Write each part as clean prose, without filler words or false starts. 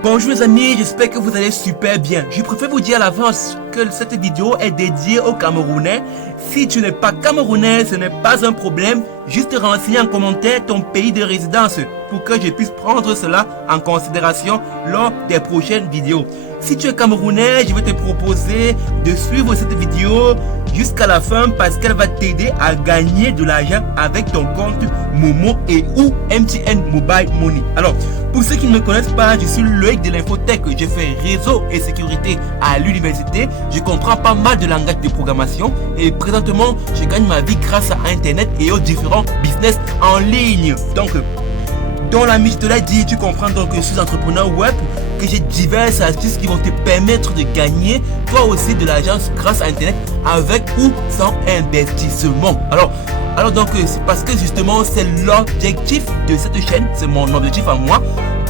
Bonjour les amis, j'espère que vous allez super bien. Je préfère vous dire à l'avance que cette vidéo est dédiée aux Camerounais. Si tu n'es pas Camerounais, ce n'est pas un problème. Juste renseigner en commentaire ton pays de résidence pour que je puisse prendre cela en considération lors des prochaines vidéos. Si tu es Camerounais, je vais te proposer de suivre cette vidéo jusqu'à la fin parce qu'elle va t'aider à gagner de l'argent avec ton compte Momo et ou MTN Mobile Money. Alors, pour ceux qui ne me connaissent pas, je suis Loïc de l'Infotech. Je fais réseau et sécurité à l'université. Je comprends pas mal de langage de programmation et présentement, je gagne ma vie grâce à Internet et aux différents business en ligne. Donc, dans la mise de la dit, tu comprends donc que je suis entrepreneur web, que j'ai diverses astuces qui vont te permettre de gagner toi aussi de l'argent grâce à Internet avec ou sans investissement. Alors donc c'est parce que justement c'est l'objectif de cette chaîne, c'est mon objectif à moi,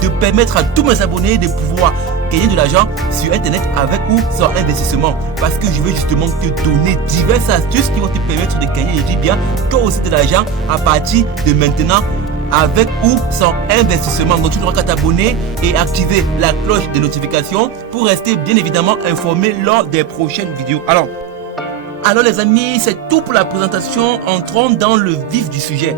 de permettre à tous mes abonnés de pouvoir gagner de l'argent sur Internet avec ou sans investissement. Parce que je veux justement te donner diverses astuces qui vont te permettre de gagner, je dis bien, toi aussi de l'argent à partir de maintenant, avec ou sans investissement. Donc tu n'auras qu'à t'abonner et activer la cloche de notification pour rester bien évidemment informé lors des prochaines vidéos. Alors les amis, c'est tout pour la présentation. Entrons dans le vif du sujet.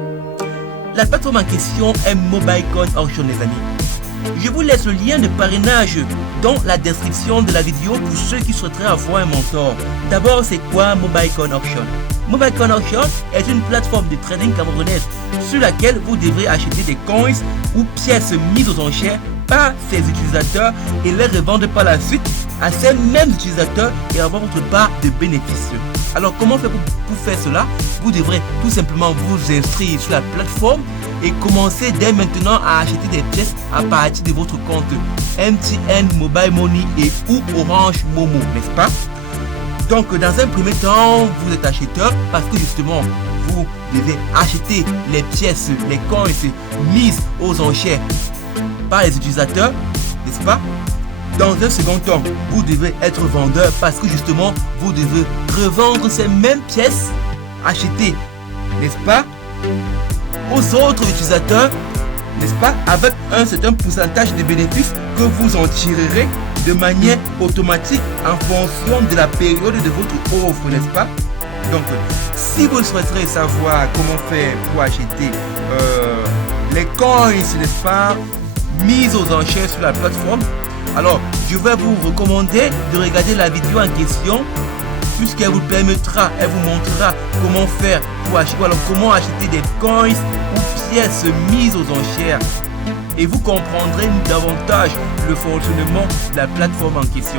La plateforme en question est MobileCoin Auction les amis. Je vous laisse le lien de parrainage dans la description de la vidéo pour ceux qui souhaiteraient avoir un mentor. D'abord, c'est quoi MobileCoin Auction? MobileCoin Auction est une plateforme de trading camerounaise sur laquelle vous devrez acheter des coins ou pièces mises aux enchères par ses utilisateurs et les revendre par la suite à ces mêmes utilisateurs et avoir votre part de bénéfices. Alors comment faire pour faire cela? Vous devrez tout simplement vous inscrire sur la plateforme et commencer dès maintenant à acheter des pièces à partir de votre compte MTN Mobile Money et ou Orange Momo, n'est-ce pas? Donc dans un premier temps, vous êtes acheteur parce que justement vous devez acheter les pièces, les coins mises aux enchères par les utilisateurs, n'est-ce pas? Dans un second temps, vous devez être vendeur parce que justement vous devez revendre ces mêmes pièces achetées, n'est-ce pas, aux autres utilisateurs, n'est-ce pas, avec un certain pourcentage de bénéfices que vous en tirerez de manière automatique en fonction de la période de votre offre, n'est-ce pas? Donc, si vous souhaiterez savoir comment faire pour acheter les coins, n'est-ce pas, mis aux enchères sur la plateforme, alors je vais vous recommander de regarder la vidéo en question puisqu'elle vous permettra, elle vous montrera comment faire pour acheter, alors comment acheter des coins ou pièces mises aux enchères et vous comprendrez davantage le fonctionnement de la plateforme en question.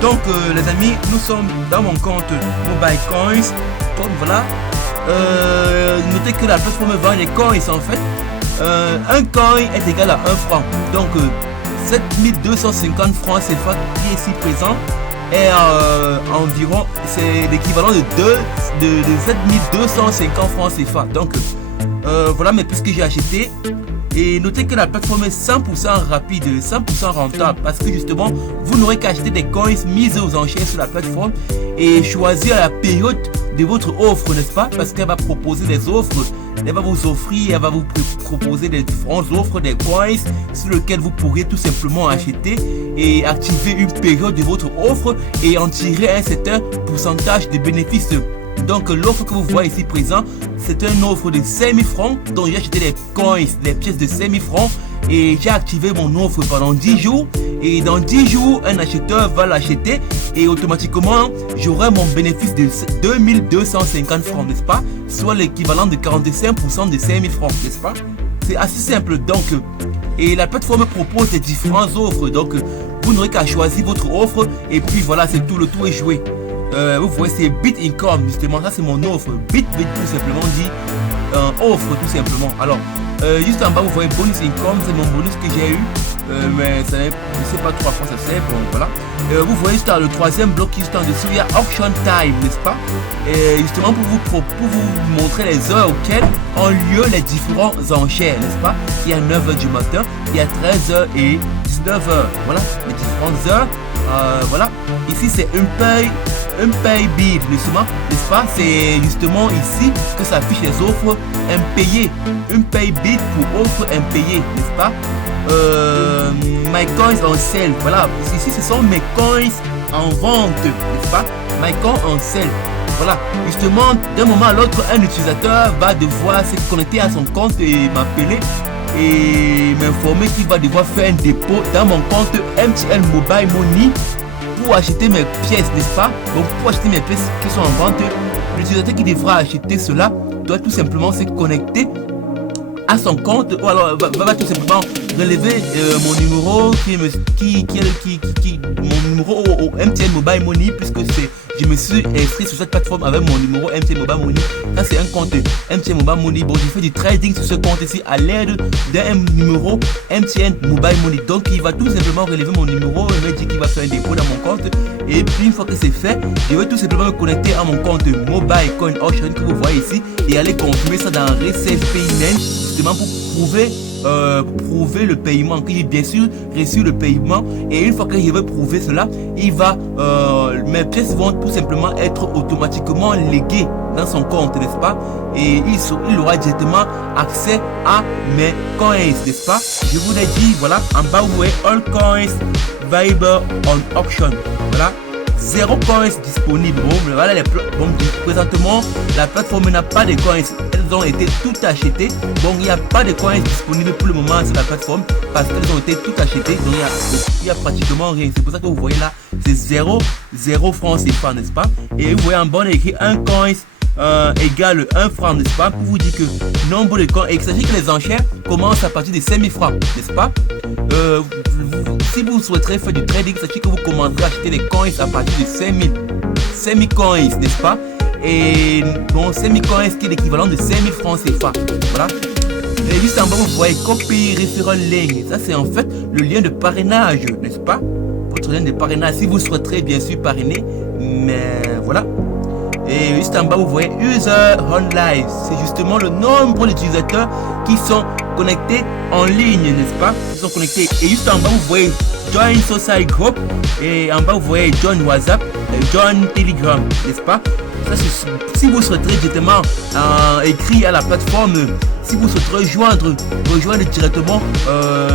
Donc les amis, nous sommes dans mon compte MobileCoin. Donc voilà, notez que la plateforme vend les coins en fait. Un coin est égal à 1 franc. Donc 7250 francs CFA qui est ici présent est environ, c'est l'équivalent de 7250 francs CFA. Donc voilà mes puisques j'ai acheté. Et notez que la plateforme est 100% rapide, 100% rentable parce que justement vous n'aurez qu'à acheter des coins mises aux enchères sur la plateforme et choisir la période de votre offre, n'est-ce pas? Parce qu'elle va proposer des offres, elle va vous offrir, elle va vous proposer des différentes offres, des coins sur lesquels vous pourrez tout simplement acheter et activer une période de votre offre et en tirer un certain pourcentage de bénéfices. Donc l'offre que vous voyez ici présent, c'est une offre de 5000 francs. Donc j'ai acheté les coins, les pièces de 5000 francs et j'ai activé mon offre pendant 10 jours. Et dans 10 jours, un acheteur va l'acheter et automatiquement, j'aurai mon bénéfice de 2250 francs, n'est-ce pas? Soit l'équivalent de 45% de 5000 francs, n'est-ce pas? C'est assez simple. Donc, et la plateforme propose des différentes offres. Donc, vous n'aurez qu'à choisir votre offre et puis voilà, c'est tout, le tour est joué. Vous voyez, c'est Bit Income, justement, ça c'est mon offre. Bit tout simplement dit offre tout simplement. Alors, juste en bas, vous voyez Bonus Income, c'est mon bonus que j'ai eu. Mais ça n'est, je sais pas trop à quoi ça sert, bon voilà. Vous voyez juste dans le troisième bloc juste en dessous, il y a Auction Time, n'est-ce pas? Et justement pour vous montrer les heures auxquelles ont lieu les différents enchères, n'est-ce pas? Il y a 9h du matin, il y a 13h et 19h, voilà, les différentes heures. Voilà, ici c'est un pay bid, n'est-ce pas? C'est justement ici que s'affichent les offres impayées. Un pay bid pour offre impayée, n'est-ce pas? My Coins en sale. Voilà, ici ce sont mes coins en vente, n'est-ce pas? My Coins en sale. Voilà, justement, d'un moment à l'autre, un utilisateur va devoir se connecter à son compte et m'appeler et m'informer qu'il va devoir faire un dépôt dans mon compte MTN Mobile Money pour acheter mes pièces, n'est-ce pas? Donc pour acheter mes pièces qui sont en vente, l'utilisateur qui devra acheter cela doit tout simplement se connecter à son compte, ou alors va tout simplement relever mon numéro mon numéro au MTN Mobile Money, puisque je me suis inscrit sur cette plateforme avec mon numéro MTN Mobile Money. Ça c'est un compte MTN Mobile Money. Bon, je fais du trading sur ce compte ici à l'aide d'un numéro MTN Mobile Money. Donc il va tout simplement relever mon numéro et me dire qu'il va faire un dépôt dans mon compte. Et puis une fois que c'est fait, je vais tout simplement me connecter à mon compte Mobile Coin Auction que vous voyez ici et aller confirmer ça dans Receive Payment, justement pour prouver le paiement, que j'ai bien sûr reçu le paiement. Et une fois que je vais prouver cela, mes pièces vont tout simplement être automatiquement léguées dans son compte, n'est-ce pas? Et il aura directement accès à mes coins, n'est-ce pas? Je vous l'ai dit, voilà, en bas vous voyez All Coins Viber on Auction. Voilà, 0 coins disponibles. Bon, voilà présentement la plateforme n'a pas de coins, elles ont été toutes achetées. Donc il n'y a pas de coins disponibles pour le moment sur la plateforme parce qu'elles ont été toutes achetées. Donc il y a pratiquement rien. C'est pour ça que vous voyez là, c'est 0 francs CFA, n'est-ce pas? Et vous voyez en bas on a écrit un coins égale 1 franc, n'est-ce pas? Pour vous dire que nombre de coins, et il s'agit que les enchères commencent à partir de 5000 francs, n'est-ce pas? Si vous souhaiterez faire du trading, sachez que vous commencerez à acheter des coins à partir de 5000 coins, n'est-ce pas? Et bon, 5000 coins qui est l'équivalent de 5000 francs CFA. Voilà. Et juste en bas, vous voyez copy referral link. Ça, c'est en fait le lien de parrainage, n'est-ce pas? Votre lien de parrainage, si vous souhaiterez bien sûr parrainer. Mais voilà. Et juste en bas, vous voyez User on Live. C'est justement le nombre d'utilisateurs qui sont connectés en ligne, n'est-ce pas? Ils sont connectés. Et juste en bas, vous voyez Join Social Group. Et en bas, vous voyez Join WhatsApp, Join Telegram, n'est-ce pas? Ça, si vous souhaiterez directement écrire à la plateforme, si vous souhaiterez rejoindre directement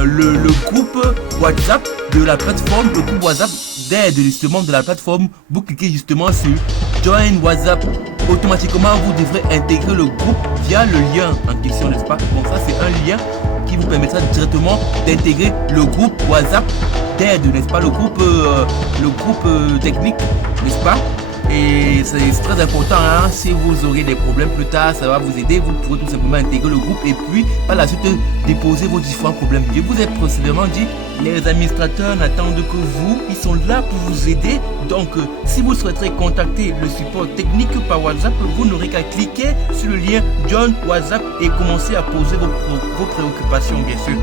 le groupe WhatsApp de la plateforme, le groupe WhatsApp d'aide justement de la plateforme, vous cliquez justement sur Join WhatsApp. Automatiquement, vous devrez intégrer le groupe via le lien en question, n'est-ce pas? Donc ça, c'est un lien qui vous permettra directement d'intégrer le groupe WhatsApp d'aide, n'est-ce pas? Le groupe technique, n'est-ce pas? Et c'est très important, hein? Si vous aurez des problèmes plus tard, ça va vous aider. Vous pourrez tout simplement intégrer le groupe et puis par la suite déposer vos différents problèmes. Je vous ai précédemment dit, les administrateurs n'attendent que vous, ils sont là pour vous aider. Donc si vous souhaiterez contacter le support technique par WhatsApp, vous n'aurez qu'à cliquer sur le lien Join WhatsApp et commencer à poser vos préoccupations, bien sûr.